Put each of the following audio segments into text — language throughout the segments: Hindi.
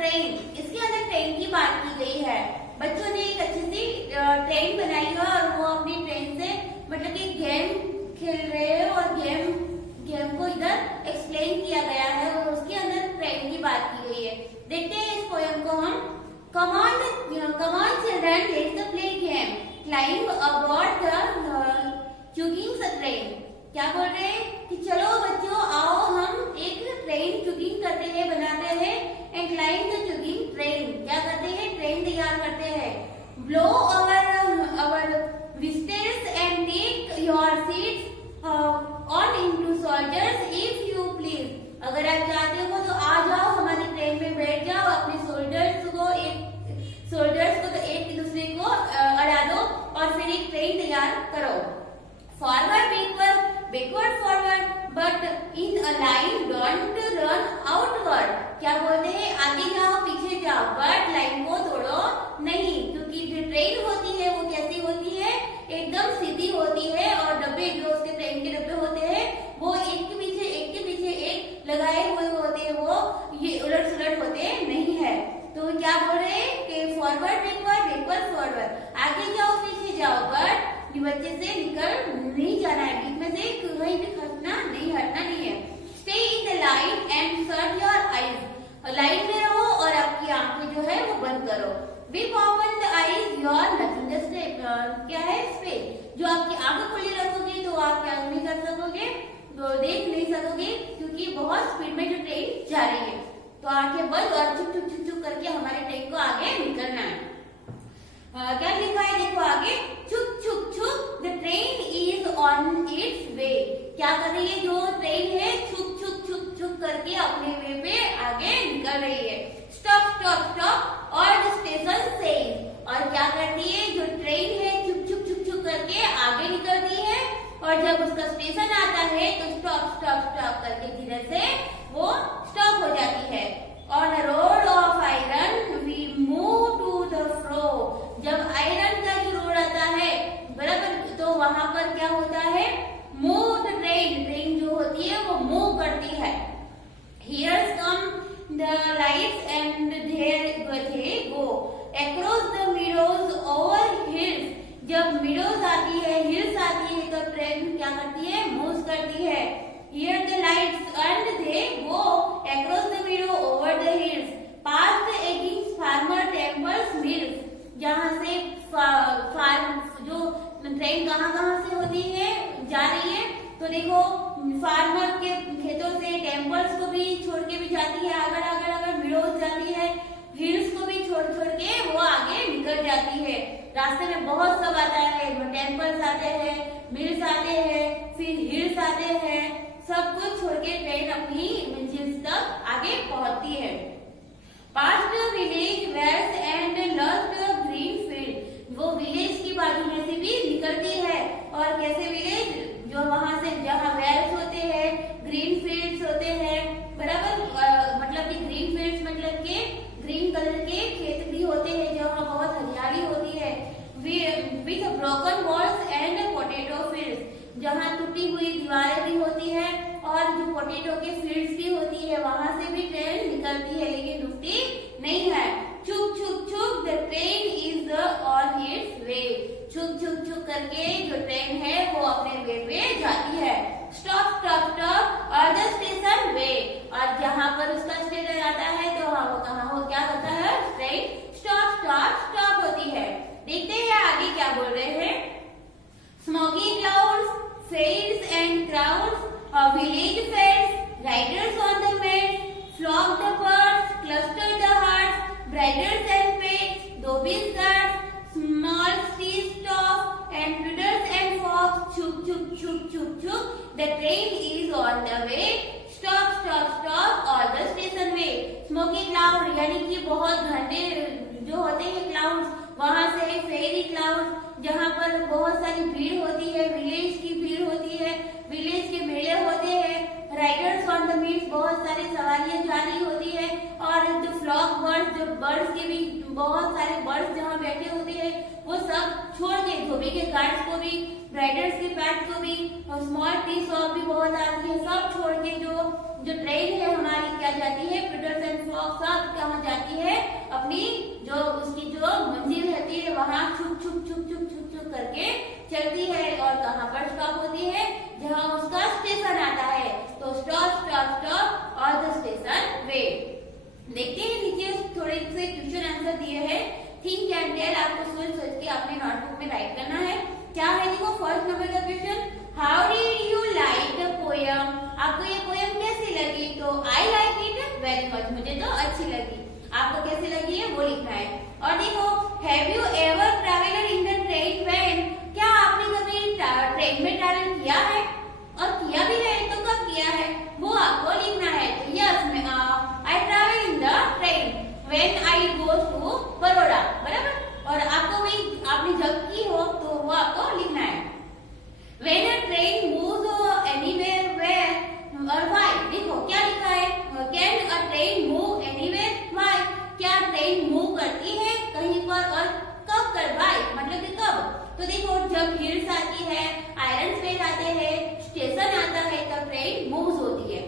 ट्रेन, इसके अंदर ट्रेन की बात की गई है। बच्चों ने एक अच्छी सी ट्रेन बनाई है और वो अपनी ट्रेन से मतलब कि गेम खेल रहे हैं और गेम को इधर एक्सप्लेन किया गया है और उसके अंदर ट्रेन की बात की गई है। देखते हैं इस पोएम को हम। Come on children, let's play game. Climb aboard the chugging train. क्या बोल रहे हैं कि चलो बच्चों आओ हम एक ट्रेन चुगिंग करते हैं, बनाते हैं। एंड क्लाइंब द चुगिंग ट्रेन, क्या करते हैं ट्रेन तैयार करते हैं। Blow our whistles and take your seats on into soldiers if you please. अगर आप चाहते हो तो आ जाओ हमारी ट्रेन में बैठ जाओ, अपने सोल्जर्स को तो एक दूसरे को अड़ा दो और फिर एक ट्रेन तैयार करो। Forward backward forward but in a line don't run outward. क्या बोलते हैं आगे जाओ पीछे जाओ बट लाइन को तोड़ो नहीं, क्योंकि जो ट्रेन होती है वो कैसी होती है एकदम सीधी होती है और डब्बे जो उसके ट्रेन के डब्बे होते हैं वो एक के पीछे एक लगाए हुए होते हैं, वो ये उलट सुलट होते नहीं है। तो क्या बोल रहे हैं कि फॉरवर्ड बैकवर्ड फॉरवर्ड, आगे जाओ पीछे जाओ बट ये बच्चे से निकल नहीं जाना है, बीच में से कहीं भी हटना नहीं है। Stay in the line and shut your eyes, line में रहो और आपकी आंखें जो है वो बंद करो। Whip open the eyes you are nothing step, क्या है स्पेस, जो आपकी आंखें खुली रखोगे तो आप क्या नहीं कर सकोगे, तो देख नहीं सकोगे क्योंकि बहुत स्पीड में जो ट्रेन जा रही है। तो आंखें बंद और चुप चुप करके हमारे ट्रेन को आगे निकलना है। क्या लिखा है देखो आगे, चुप the train is on its way. क्या कर रही है जो ट्रेन है चुप करके अपने वे पे आगे निकल रही है। स्टॉप और स्टेशन से, और क्या करती है जो ट्रेन है चुप करके आगे निकलती है और जब उसका स्टेशन आता है तो स्टॉप करके धीरे से वो स्टॉप हो जाती है। On a road of iron we move to the fro, जब आयरन का जो रोड आता है बराबर तो वहां पर क्या होता है मूव द ट्रेन जो होती है वो मूव करती है। Here come the lights and there they go across the meadows over hills, जब meadows आती है hills आती है तो ट्रेन क्या करती है मूव करती है। Here the lights and they go across the meadow over the hills past the aging farmer temples mills, जहाँ से फार्म जो ट्रेन कहाँ से होती है जा रही है तो देखो फार्मर के खेतों से टेम्पल्स को भी छोड़ के भी जाती है, अगर मिडोज जाती है, हिल्स को भी छोड़ के वो आगे निकल जाती है। रास्ते में बहुत सब आता है, टेम्पल्स आते हैं, मिल्स आते हैं, फिर हिल्स आते हैं, सब कुछ छोड़ के ट्रेन अपनी मंजिल तक आगे पहुंचती है। Past village wells and lush green field, वो विलेज की बाजू में से भी निकलती है और कैसे विलेज जो वहां से जहाँ वेल्स होते हैं ग्रीन फील्ड्स होते हैं बराबर, मतलब कि ग्रीन फील्ड्स मतलब के ग्रीन कलर के खेत भी होते हैं जहाँ बहुत हरियाली होती है। With broken walls and potato fields, जहाँ टूटी हुई दीवारें भी होती है और जो पोटैटो के फील्ड्स भी होती है वहां से भी ट्रेन निकलती है लेकिन रुकती नहीं है। चुप the train is on its way, चुप करके जो ट्रेन है वो अपने वे पे जाती है। स्टॉप और द स्टेशन वे, और जहाँ पर उसका स्टेशन आता है तो वो कहाँ हो क्या होता है ट्रेन स्टॉप होती है। देखते हैं आगे क्या बोल रहे हैं। Smoky clouds fades and crowds, a village fades, riders on the maids, flock the birds, cluster the hearts, bridles and paids, dobbies guards, small trees stop, and twitters and fogs, chup, the train is on the way, stop, all the station way. Smoky cloud यानी कि बहुत घने जो होते हैं क्लाउड्स, वहां से फेरी क्लाउड्स जहाँ पर बहुत सारी भीड़ होती है, विलेज की भीड़ होती है, विलेज के मेले होते हैं, राइडर्स ऑन द मीट्स बहुत सारी सवारियां जा रही होती है और द फ्लॉक बर्ड्स के भी बहुत सारे बर्ड्स जहाँ बैठे होते हैं वो सब छोड़ के, धोबी के गार्ड्स को भी, राइडर्स के पैट को भी, और स्मॉल टी शॉप भी बहुत आती है, सब छोड़ के जो ट्रेन है हमारी क्या जाती है, पिटर्स एंड फ्रॉग सब कहाँ जाती है, अपनी जो उसकी जो मंजिल रहती है वहाँ छुप छुप छुप छुप छुप छुप करके चलती है। और कहाँ पर स्टॉप होती है, जहाँ उसका स्टेशन आता है। तो स्टॉप स्टॉप स्टॉप और द स्टेशन वेट। देखते हैं नीचे थोड़े से क्वेश्चन आंसर दिए हैं। थिंक एंड टेल, आपको सोच सोच के अपने नोटबुक में राइट करना है। क्या है देखो, फर्स्ट नंबर का question, how did you like the poem, आपको ये पोयम कैसी लगी? तो I like it very much, मुझे तो अच्छी लगी। आपको कैसी लगी है वो लिखना है। और देखो, have you ever travelled in the train when, क्या आपने कभी ट्रेन में ट्रैवल किया है? और किया भी है तो कब किया है वो आपको लिखना है। तो yes, I travel in the train when I go to Baroda, बराबर। और आपको भी आपने जब की हो तो वो आपको लिखना है। When a train moves anywhere where और व्हाई, देखो क्या लिखा है, can a train move anywhere why, क्या ट्रेन मूव करती है कहीं पर और कब कर, व्हाई मतलब कि कब। तो देखो, जब हिल्स आती है, आयरन स्पेस आते हैं, स्टेशन आता है, तब ट्रेन मूव्स होती है।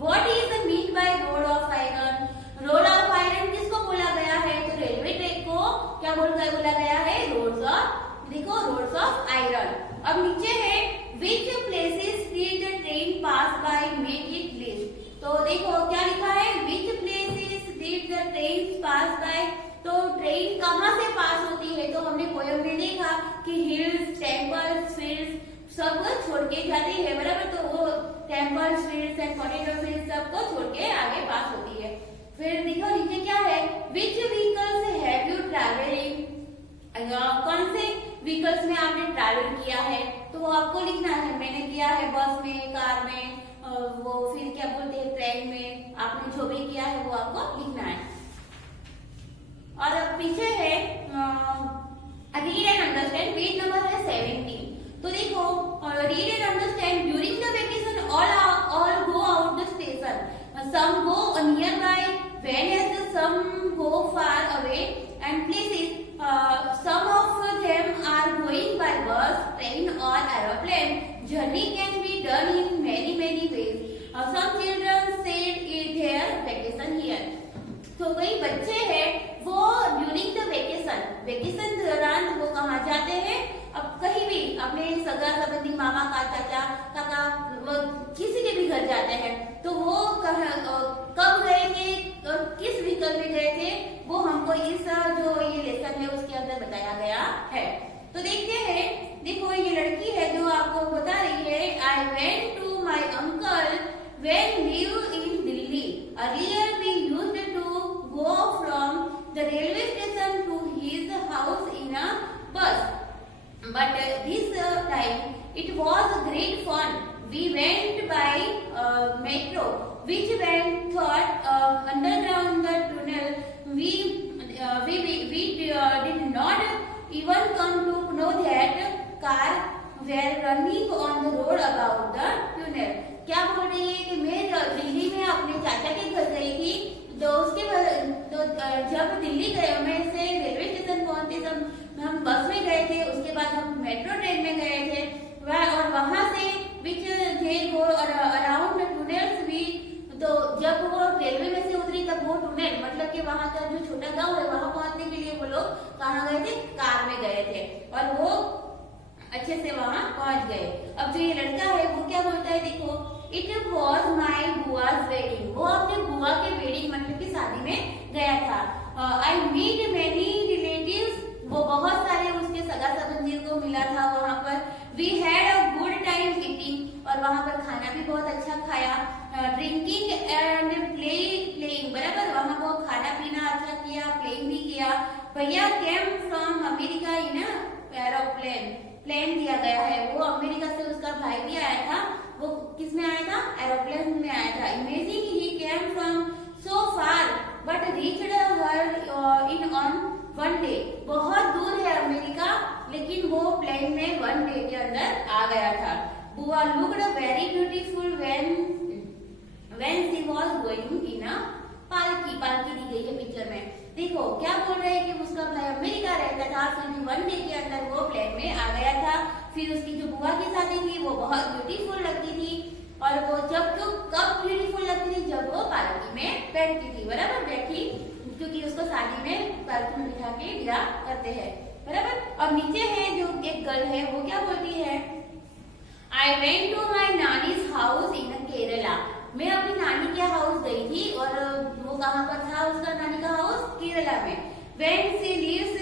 What is the mean by road of iron, road of iron किसको बोला गया है? तो रेलवे ट्रैक को क्या बोला गया है? रोड्स ऑफ, देखो रोड्स ऑफ आयरन। अब नीचे है, which places did the train pass by, make it list. तो देखो क्या लिखा है, which places did the train pass by. तो ट्रेन कहाँ से पास होती है? तो हमने पोयम में देखा कि हिल्स, टेम्पल्स, फील्ड्स सब छोड़ के जाती है, बराबर। तो वो temples, fields and potato fields सबको छोड़ के आगे पास होती है। फिर देखो नीचे क्या है, विच व्हीकल्स हैव यू ट्रैवलिंग, कौन से व्हीकल्स में आपने ट्रैवल किया है? तो वो आपको लिखना है। मैंने किया है बस में, कार में, वो फिर क्या बोलते हैं ट्रेन में। आपने जो भी किया है वो आपको लिखना है। और अब पीछे है read and understand, page number है 17। तो देखो, read and understand, during the vacation all go out the station, some go nearby, whereas some go far away and places. Some of them are going by bus, train or aeroplane. Journey can be done in many ways. Some children said their vacation here. तो कई बच्चे हैं वो ड्यूरिंग द वेकेशन दौरान वो कहाँ जाते हैं? अब कहीं भी अपने सगा संबंधी, मामा का, चाचा, काका, वो किसी के भी घर जाते हैं। तो वो कब गए थे और किस व्हीकल में गए थे वो हमको इस जो ये लेसन है उसके अंदर बताया गया है। तो देखते हैं, देखो ये लड़की है जो आपको बता रही है, I went to my uncle when live in Delhi, earlier we used to go from the railway station to his house in a bus, but this time it was great fun. We went by metro, which went through underground the tunnel. We did not even come to know that car were running on the road about the tunnel. क्या बोल रही है कि मैं दिल्ली में अपने चाचा के घर गई थी, तो उसके जब दिल्ली गए, मैं से रेलवे स्टेशन पहुंचे, तब हम बस में गए थे, उसके बाद हम मेट्रो ट्रेन में गए थे, और वहां से विच थे वो अराउंड टूनेल्स भी। तो जब वो रेलवे में से उतरी तब वो टूनेल मतलब कि वहां का जो छोटा गांव है वहां पहुंचने के लिए वो लोग कहाँ गए थे? कार में गए थे, और वो अच्छे से वहां पहुंच गए। अब जो ये लड़का है वो क्या बोलता है, देखो, इट वॉज माई बुआज वेडिंग, वो अपने बुआ के वेडिंग मतलब की शादी में गया था। आई मीट मेनी रिलेटिव्स, वो बहुत सारे उसके सगा संबंधियों को मिला था वहां पर। We had a good time eating, और वहां पर खाना भी बहुत अच्छा खाया। ड्रिंकिंग एंड प्लेइंग, बराबर, वहां को खाना पीना अच्छा किया, प्लेइंग भी किया। भैया came from America in aeroplane, plane दिया गया है, वो अमेरिका से उसका भाई भी आया था। वो किस में आया था? एरोप्लेन में आया था। Imaging he came from so far but reached her in on one day, बहुत दूर है अमेरिका लेकिन वो प्लेन में वन डे के अंदर आ गया था। बुआ looked very beautiful when she was going in a पालकी, क्या बोल रहे हैं कि उसका भाई अमेरिका रहता था, फिर भी वन डे के अंदर वो प्लेन में आ गया था। फिर उसकी जो बुआ की शादी थी वो बहुत ब्यूटीफुल लगती थी, और वो कब ब्यूटीफुल लगती थी, जब वो पालकी में बैठती थी, बराबर, बैठी, क्योंकि उसको शादी में पालकी में बिठा के ब्याह करते हैं, बराबर। और नीचे है जो एक गर्ल है वो क्या बोलती है, I went to my nani's house in Kerala. मैं अपनी नानी के हाउस गई थी, और वो कहाँ पर था उसका नानी का हाउस, केरला में। When she lives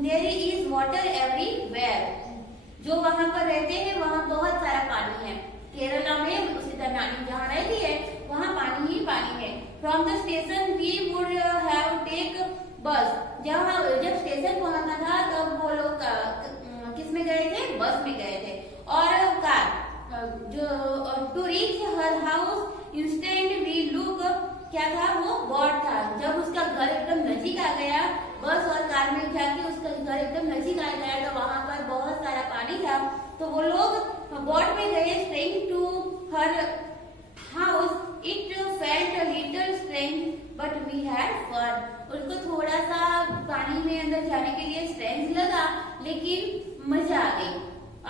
there is water everywhere। जो वहाँ पर रहते हैं वहाँ बहुत सारा पानी है। केरला में उसी तरह नानी जहाँ रहती है वहाँ पानी ही पानी है। From the station we would have take bus। जब स्टेशन पहुँचना था तब वो लोग किस में गए थे, बस में गए थे, और कार जो to reach her house instant we look, क्या था वो, बोट था। जब उसका घर एकदम नजीक आ गया, बस और कार में जाके उसका घर एकदम नजीक आ गया, तो वहां पर बहुत सारा पानी था, तो वो लोग बोट में गए। Strange to her house it felt a little strange but we had fun. उसको थोड़ा सा पानी में अंदर जाने के लिए स्ट्रेंज लगा, लेकिन मजा आ गई।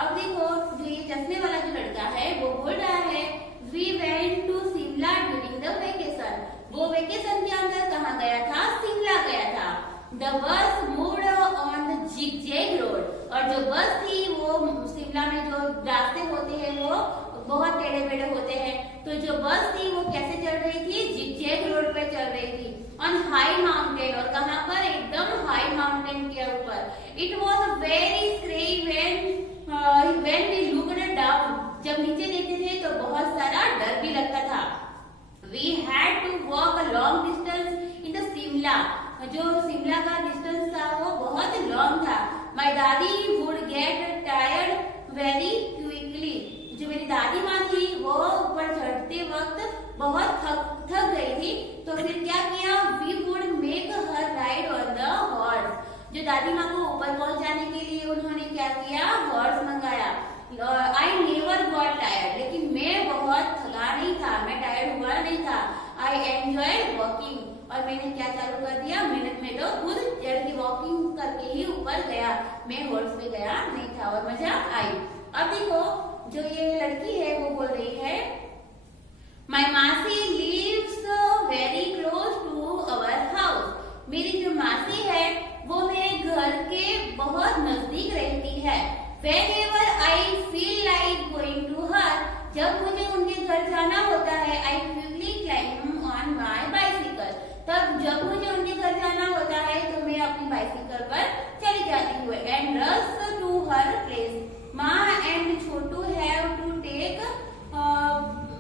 अब देखो जो ये चश्मे वाला जो लड़का है वो बोल रहा है, we went to Shimla during the vacation. वो वेकेशन के अंदर कहाँ गया था, शिमला गया था। The bus moved on the zigzag road. और जो बस थी वो शिमला में जो रास्ते होते हैं वो बहुत टेढ़े मेढ़े होते हैं, तो जो बस थी वो कैसे चल रही थी, जिगजैग रोड पे चल रही थी, ऑन हाई माउंटेन। और कहाँ पर, एकदम हाई माउंटेन के ऊपर। It was very scary when we looked down। जब नीचे देखते थे तो बहुत सारा डर भी लगता था। We had to walk a long distance in the Shimla. जो शिमला का डिस्टेंस था वो बहुत लॉन्ग था। My दादी would get tired very quickly। जो मेरी दादी माँ थी वो ऊपर चढ़ते वक्त बहुत थक गई थी, तो फिर क्या किया, we would make her ride on the horse। जो दादी माँ को ऊपर पहुंचाने के लिए उन्होंने क्या किया, हॉर्स मंगाया। I never got tired. लेकिन मैं बहुत थका नहीं था, मैं टायर्ड हुआ नहीं था। I enjoy walking. और मैंने क्या चालू कर दिया, मैं तो खुद चढ़ के वॉकिंग करके ही ऊपर गया, मैं हॉर्स पे गया नहीं था, और मजा आई। अब देखो जो ये लड़की है वो बोल रही है, my masi lives very close to our house. मेरी जो मासी है वो मेरे घर के बहुत नजदीक रहती है। Whenever I feel like going to her, जब मुझे उनके घर जाना होता है, I quickly climb on my bicycle। तब जब मुझे उनके घर जाना होता है तो मैं अपनी बाइसिकल पर चली जाती हूँ। And rush to her place। माँ and Chhotu have to take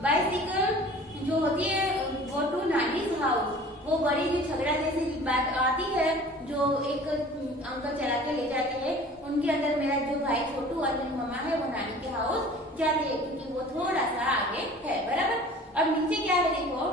bicycle जो होती है go to नानी's house। वो बड़ी जो झगड़ा जैसी बात आती है, जो एक अंकल चला के ले जाते हैं, उनके अंदर मेरा जो भाई छोटू और मेरी मम्मा है वो नानी के हाउस जाते हैं, क्योंकि वो थोड़ा सा आगे है, बराबर। और नीचे क्या है देखो,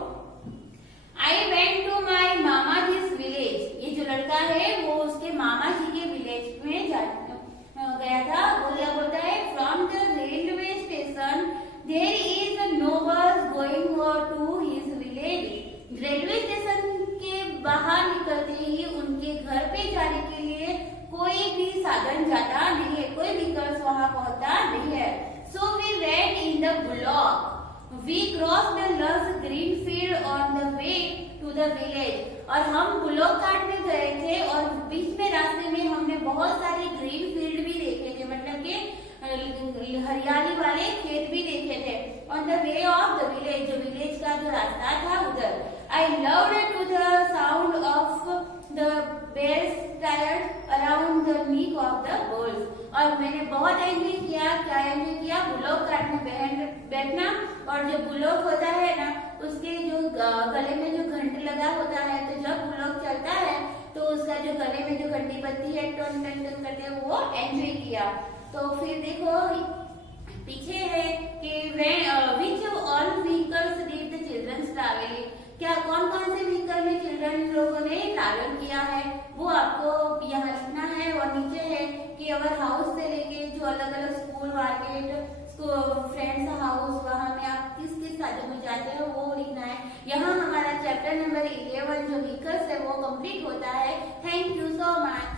I went to my mama this village. ये जो लड़का है वो उसके मामा जी के विलेज में गया था। वो क्या बोलता है, from the railway station there is no bus going to his village. Railway station के बाहर निकलते ही उनके घर पे जाने के लिए कोई भी साधन जाता नहीं है, कोई व्हीकल्स वहां पहुंचता नहीं है। So we went in the bullock. We cross the lush green field on the way to the village. और हम बुलॉक कार्ट में गए थे, और बीच में रास्ते में हमने बहुत सारे ग्रीन फील्ड भी देखे थे, मतलब के हरियाली वाले खेत भी देखे थे। On the way of the village, जो विलेज का जो रास्ता था उधर। I loved to the sound of the bells tired around the neck of the bulls. और मैंने बहुत एंजॉय किया, क्या एंजॉय किया, बुलॉक कार्ट में बैठना, और जो बुलॉक होता है ना उसके जो गले में जो घंटे लगा होता है, तो जब बुलॉक चलता है तो उसका जो गले में जो घंटी बजती है टन टन टन करते वो एंजॉय किया। तो फिर देखो पीछे है कि which all vehicles did the children travel. क्या कौन कौन से व्हीकल में चिल्ड्रन लोगों ने ट्रैवल किया है वो आपको यहाँ लिखना है। और नीचे है कि अवर हाउस से लेके जो अलग अलग स्कूल, मार्केट, फ्रेंड्स हाउस, वहाँ में आप किस किस शादी में जाते हो वो लिखना है। यहाँ हमारा चैप्टर नंबर 11 जो व्हीकल्स है वो कंप्लीट होता है। Thank you so much.